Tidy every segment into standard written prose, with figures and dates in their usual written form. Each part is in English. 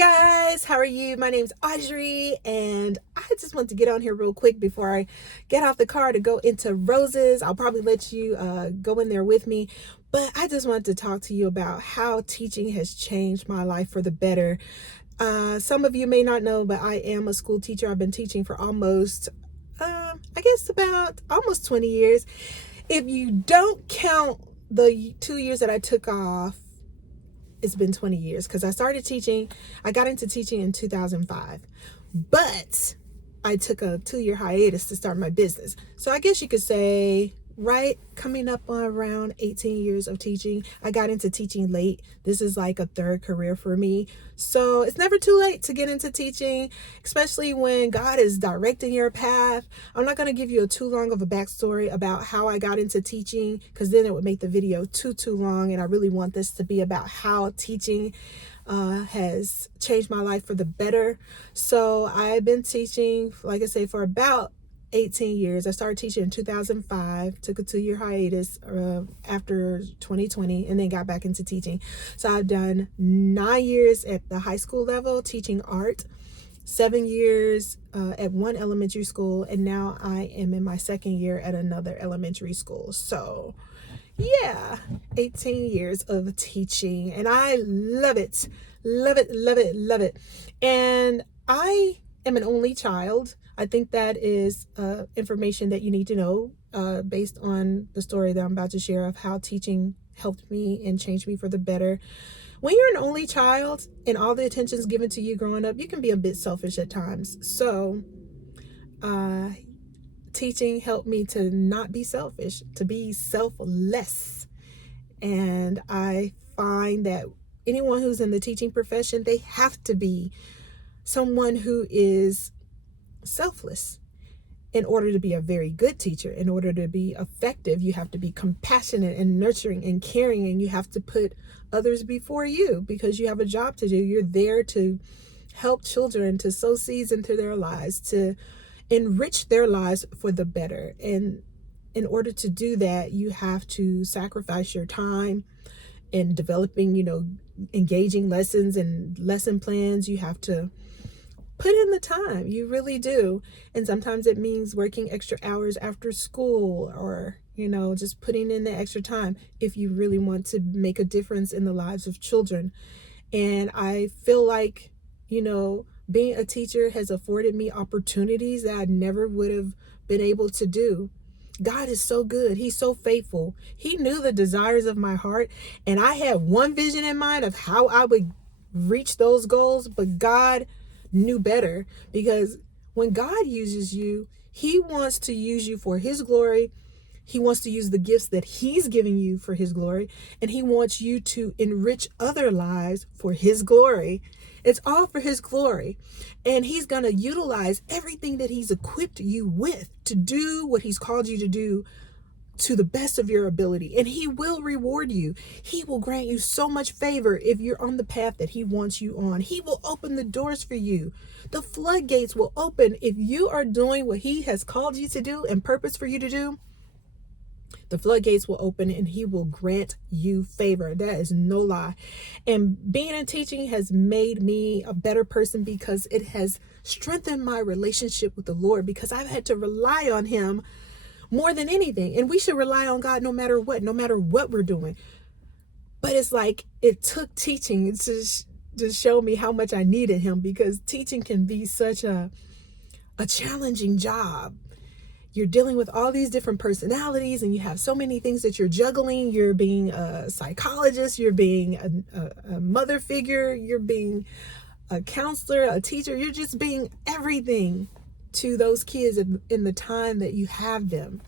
Guys, how are you? My name's Audrey, and I just want to get on here real quick before I get off the car to go into Roses. I'll probably let you go in there with me, but I just wanted to talk to you about how teaching has changed my life for the better. Some of you may not know, but I am a school teacher. I've been teaching for almost, I guess about almost 20 years. If you don't count the 2 years that I took off, it's been 20 years because I got into teaching in 2005, but I took a 2-year hiatus to start my business. So I guess you could say, right, coming up on around 18 years of teaching. I got into teaching late. This is like a third career for me. So it's never too late to get into teaching, especially when God is directing your path. I'm not going to give you too long of a backstory about how I got into teaching, because then it would make the video too long. And I really want this to be about how teaching has changed my life for the better. So I've been teaching, like I say, for about 18 years. I started teaching in 2005, took a 2-year hiatus after 2020, and then got back into teaching. So I've done 9 years at the high school level teaching art, 7 years at one elementary school, and now I am in my second year at another elementary school. So yeah, 18 years of teaching, and I love it. Love it, love it, love it. And I am an only child. I think that is information that you need to know based on the story that I'm about to share of how teaching helped me and changed me for the better. When you're an only child and all the attention is given to you growing up, you can be a bit selfish at times. So teaching helped me to not be selfish, to be selfless. And I find that anyone who's in the teaching profession, they have to be someone who is selfless. In order to be a very good teacher, in order to be effective, you have to be compassionate and nurturing and caring, and you have to put others before you because you have a job to do. You're there to help children, to sow seeds into their lives, to enrich their lives for the better. And in order to do that, you have to sacrifice your time in developing, engaging lessons and lesson plans. You have to put in the time. You really do. And sometimes it means working extra hours after school, or just putting in the extra time if you really want to make a difference in the lives of children. And I feel like being a teacher has afforded me opportunities that I never would have been able to do. God is so good. He's so faithful. He knew the desires of my heart, and I had one vision in mind of how I would reach those goals, but God knew better, because when God uses you, he wants to use you for his glory. He wants to use the gifts that he's giving you for his glory, and he wants you to enrich other lives for his glory. It's all for his glory, and he's going to utilize everything that he's equipped you with to do what he's called you to do to the best of your ability, and he will reward you. He will grant you so much favor if you're on the path that he wants you on. He will open the doors for you. The floodgates will open if you are doing what he has called you to do and purpose for you to do. The floodgates will open and he will grant you favor. That is no lie. And being in teaching has made me a better person because it has strengthened my relationship with the Lord, because I've had to rely on him more than anything. And we should rely on God no matter what we're doing. But it's like it took teaching to show me how much I needed him, because teaching can be such a challenging job. You're dealing with all these different personalities, and you have so many things that you're juggling. You're being a psychologist, you're being a mother figure, you're being a counselor, a teacher. You're just being everything to those kids in the time that you have them.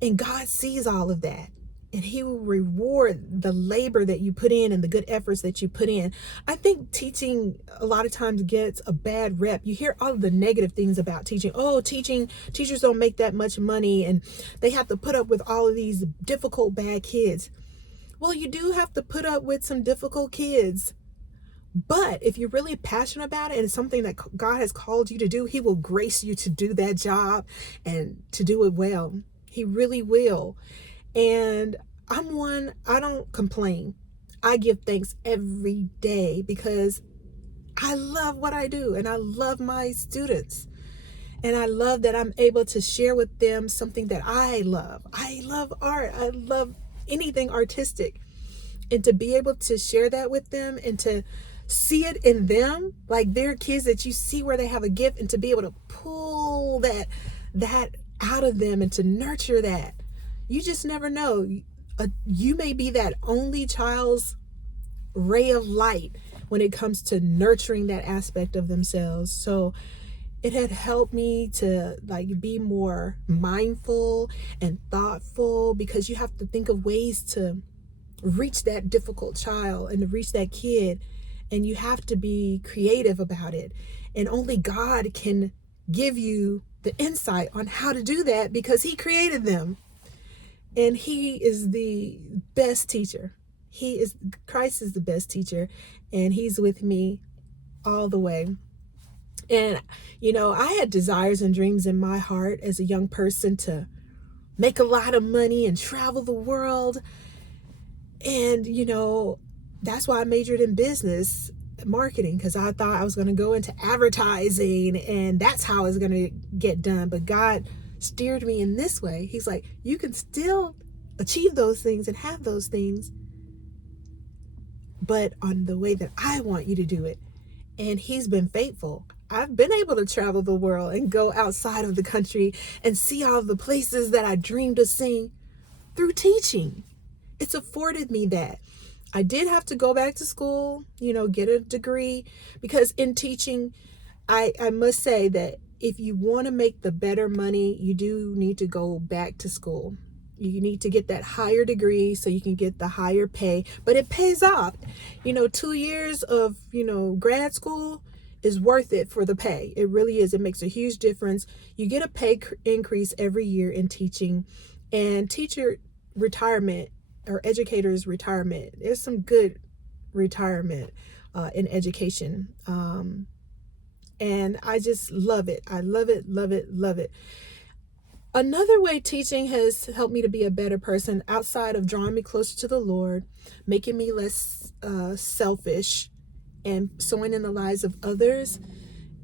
And God sees all of that, and he will reward the labor that you put in and the good efforts that you put in. I think teaching a lot of times gets a bad rep. You hear all of the negative things about teaching. Oh, teachers don't make that much money, and they have to put up with all of these difficult, bad kids. Well, you do have to put up with some difficult kids. But if you're really passionate about it and it's something that God has called you to do, he will grace you to do that job and to do it well. He really will. And I don't complain. I give thanks every day, because I love what I do, and I love my students. And I love that I'm able to share with them something that I love. I love art. I love anything artistic. And to be able to share that with them and to see it in them, like they're kids that you see where they have a gift, and to be able to pull that out of them and to nurture that. You just never know. You may be that only child's ray of light when it comes to nurturing that aspect of themselves. So it had helped me to like be more mindful and thoughtful, because you have to think of ways to reach that difficult child and to reach that kid, and you have to be creative about it. And only God can give you the insight on how to do that, because he created them, and he is the best teacher. Christ is the best teacher, and he's with me all the way. And, I had desires and dreams in my heart as a young person to make a lot of money and travel the world. And, that's why I majored in business marketing, because I thought I was going to go into advertising and that's how I was going to get done. But God steered me in this way. He's like, you can still achieve those things and have those things, but on the way that I want you to do it. And he's been faithful. I've been able to travel the world and go outside of the country and see all the places that I dreamed of seeing through teaching. It's afforded me that. I did have to go back to school, get a degree, because in teaching, I must say that if you want to make the better money, you do need to go back to school. You need to get that higher degree so you can get the higher pay, but it pays off. 2 years of, grad school is worth it for the pay. It really is. It makes a huge difference. You get a pay increase every year in teaching, and teacher retirement or educators retirement. There's some good retirement in education. And I just love it. I love it, love it, love it. Another way teaching has helped me to be a better person, outside of drawing me closer to the Lord, making me less selfish, and sowing in the lives of others,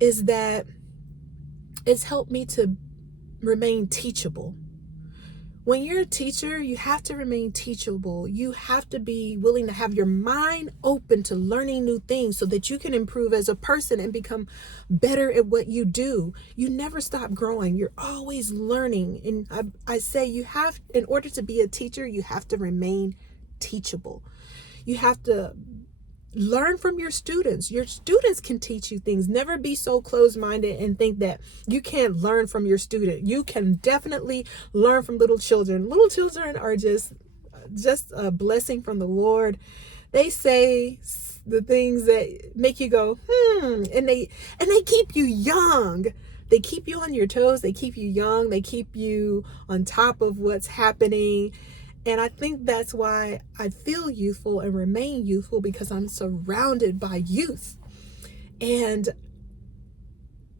is that it's helped me to remain teachable. When you're a teacher, you have to remain teachable. You have to be willing to have your mind open to learning new things so that you can improve as a person and become better at what you do. You never stop growing. You're always learning. And I say in order to be a teacher, you have to remain teachable. You have to learn from your students. Your students can teach you things. Never be so closed-minded and think that you can't learn from your student. You can definitely learn from little children. Little children are just a blessing from the Lord. They say the things that make you go, and they keep you young. They keep you on your toes. They keep you young. They keep you on top of what's happening. And I think that's why I feel youthful and remain youthful, because I'm surrounded by youth. And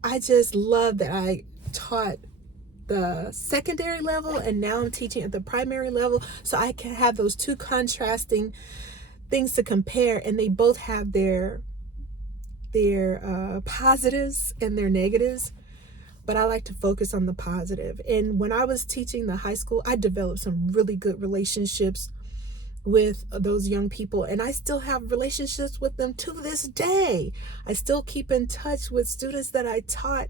I just love that I taught the secondary level and now I'm teaching at the primary level. So I can have those two contrasting things to compare, and they both have their positives and their negatives. But I like to focus on the positive. And when I was teaching the high school, I developed some really good relationships with those young people. And I still have relationships with them to this day. I still keep in touch with students that I taught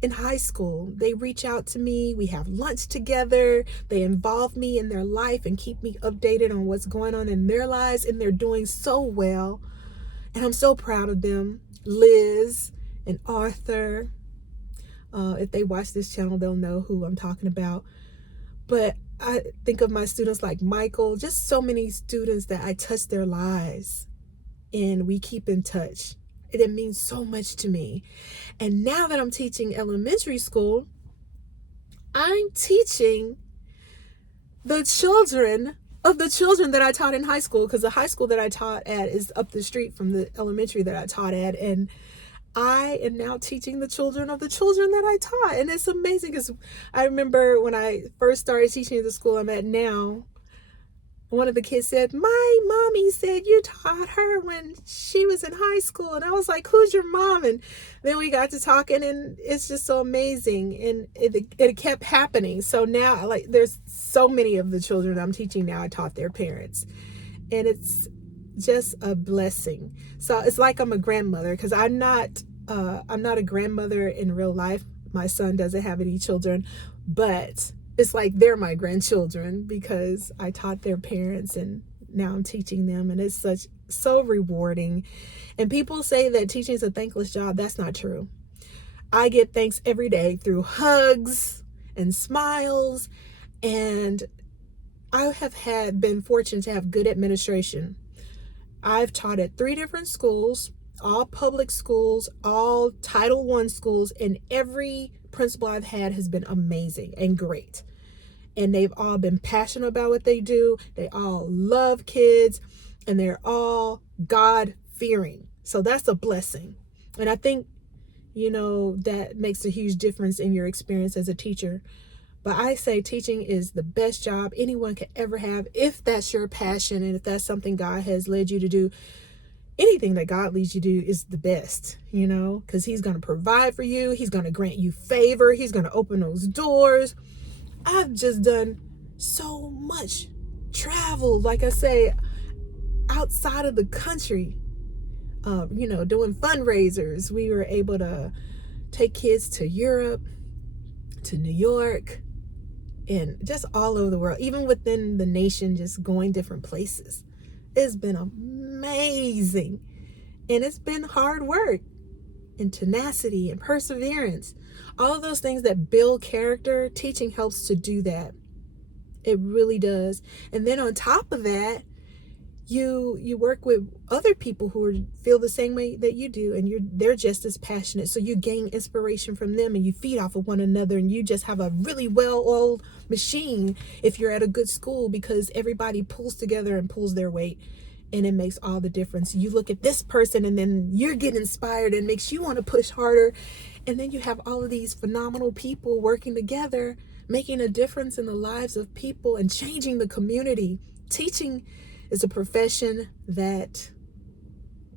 in high school. They reach out to me. We have lunch together. They involve me in their life and keep me updated on what's going on in their lives. And they're doing so well. And I'm so proud of them. Liz and Arthur. If they watch this channel, they'll know who I'm talking about. But I think of my students like Michael, just so many students that I touch their lives and we keep in touch. It means so much to me. And now that I'm teaching elementary school, I'm teaching the children of the children that I taught in high school, because the high school that I taught at is up the street from the elementary that I taught at. And I am now teaching the children of the children that I taught. And it's amazing, because I remember when I first started teaching at the school I'm at now, one of the kids said, my mommy said you taught her when she was in high school. And I was like, who's your mom? And then we got to talking, and it's just so amazing. And it kept happening. So now, like, there's so many of the children I'm teaching now, I taught their parents. And it's just a blessing. So it's like I'm a grandmother, because I'm not a grandmother in real life. My son doesn't have any children, but it's like they're my grandchildren because I taught their parents and now I'm teaching them, and it's so rewarding. And people say that teaching is a thankless job. That's not true. I get thanks every day through hugs and smiles, and I have been fortunate to have good administration. I've taught at 3 different schools, all public schools, all Title I schools, and every principal I've had has been amazing and great. And they've all been passionate about what they do. They all love kids, and they're all God-fearing. So that's a blessing. And I think, that makes a huge difference in your experience as a teacher. But I say teaching is the best job anyone could ever have, if that's your passion and if that's something God has led you to do. Anything that God leads you to do is the best, because He's going to provide for you. He's going to grant you favor. He's going to open those doors. I've just done so much travel, like I say, outside of the country, doing fundraisers. We were able to take kids to Europe, to New York, and just all over the world, even within the nation, just going different places. It's been amazing. And it's been hard work and tenacity and perseverance. All of those things that build character, teaching helps to do that. It really does. And then on top of that, you work with other people who feel the same way that you do, and they're just as passionate. So you gain inspiration from them, and you feed off of one another, and you just have a really well-oiled machine if you're at a good school, because everybody pulls together and pulls their weight, and it makes all the difference. You look at this person, and then you get inspired, and makes you want to push harder, and then you have all of these phenomenal people working together, making a difference in the lives of people and changing the community. Teaching is a profession that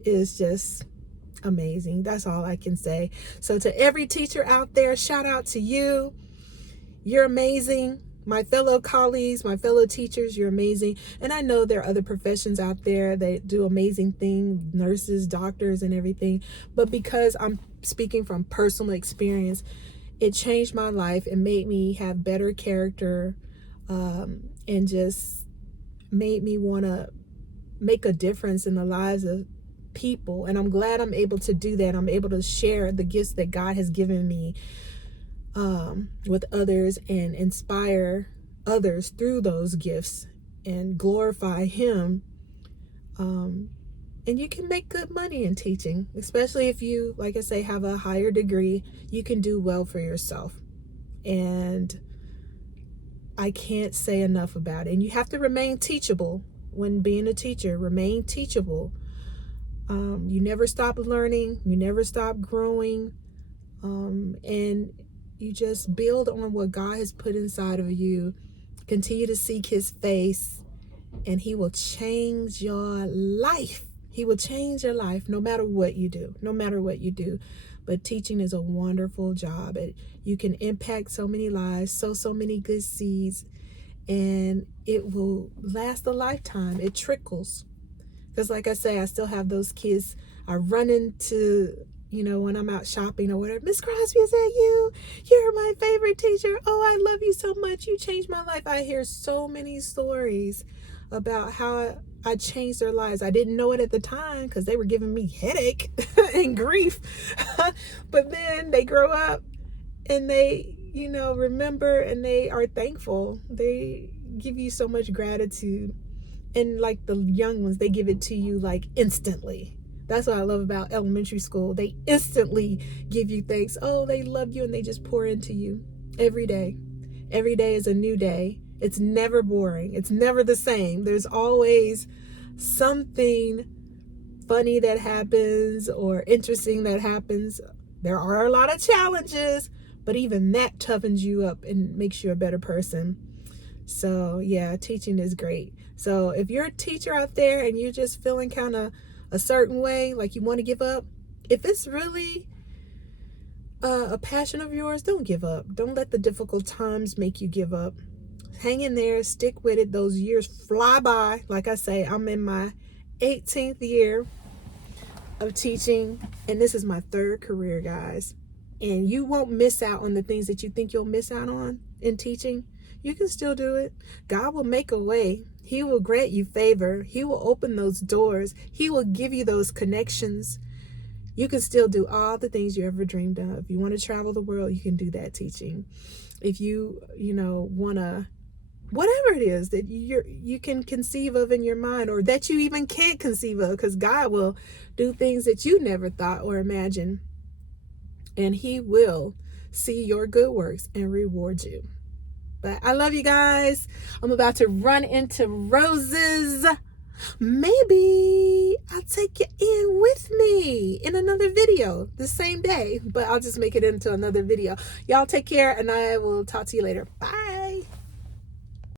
is just amazing. That's all I can say. So to every teacher out there, shout out to you. You're amazing. My fellow colleagues, my fellow teachers, you're amazing. And I know there are other professions out there that do amazing things, nurses, doctors, and everything. But because I'm speaking from personal experience, it changed my life and made me have better character, and just made me want to make a difference in the lives of people. And I'm glad I'm able to do that. I'm able to share the gifts that God has given me with others, and inspire others through those gifts and glorify Him. And you can make good money in teaching, especially if you, like I say, have a higher degree. You can do well for yourself. And I can't say enough about it. And you have to remain teachable when being a teacher. Remain teachable. You never stop learning. You never stop growing. And you just build on what God has put inside of you. Continue to seek His face, and He will change your life. He will change your life no matter what you do. No matter what you do. But teaching is a wonderful job. You can impact so many lives, sow so many good seeds, and it will last a lifetime. It trickles. Because like I say, I still have those kids. I run into, when I'm out shopping or whatever, Miss Crosby, is that you? You're my favorite teacher. Oh, I love you so much. You changed my life. I hear so many stories about how I changed their lives. I didn't know it at the time because they were giving me headache and grief. But then they grow up and they, remember, and they are thankful. They give you so much gratitude. And like the young ones, they give it to you like instantly. That's what I love about elementary school. They instantly give you thanks. Oh, they love you, and they just pour into you every day. Every day is a new day. It's never boring. It's never the same. There's always something funny that happens or interesting that happens. There are a lot of challenges, but even that toughens you up and makes you a better person. So yeah, teaching is great. So if you're a teacher out there and you're just feeling kind of a certain way, like you want to give up, if it's really a passion of yours, don't give up. Don't let the difficult times make you give up. Hang in there, stick with it. Those years fly by. Like I say, I'm in my 18th year of teaching, and this is my 3rd career, guys. And you won't miss out on the things that you think you'll miss out on in teaching. You can still do it. God will make a way. He will grant you favor. He will open those doors. He will give you those connections. You can still do all the things you ever dreamed of. If you want to travel the world, you can do that teaching. If you want to, whatever it is that you can conceive of in your mind, or that you even can't conceive of, because God will do things that you never thought or imagined. And He will see your good works and reward you. But I love you guys. I'm about to run into Roses. Maybe I'll take you in with me in another video the same day, but I'll just make it into another video. Y'all take care, and I will talk to you later. Bye.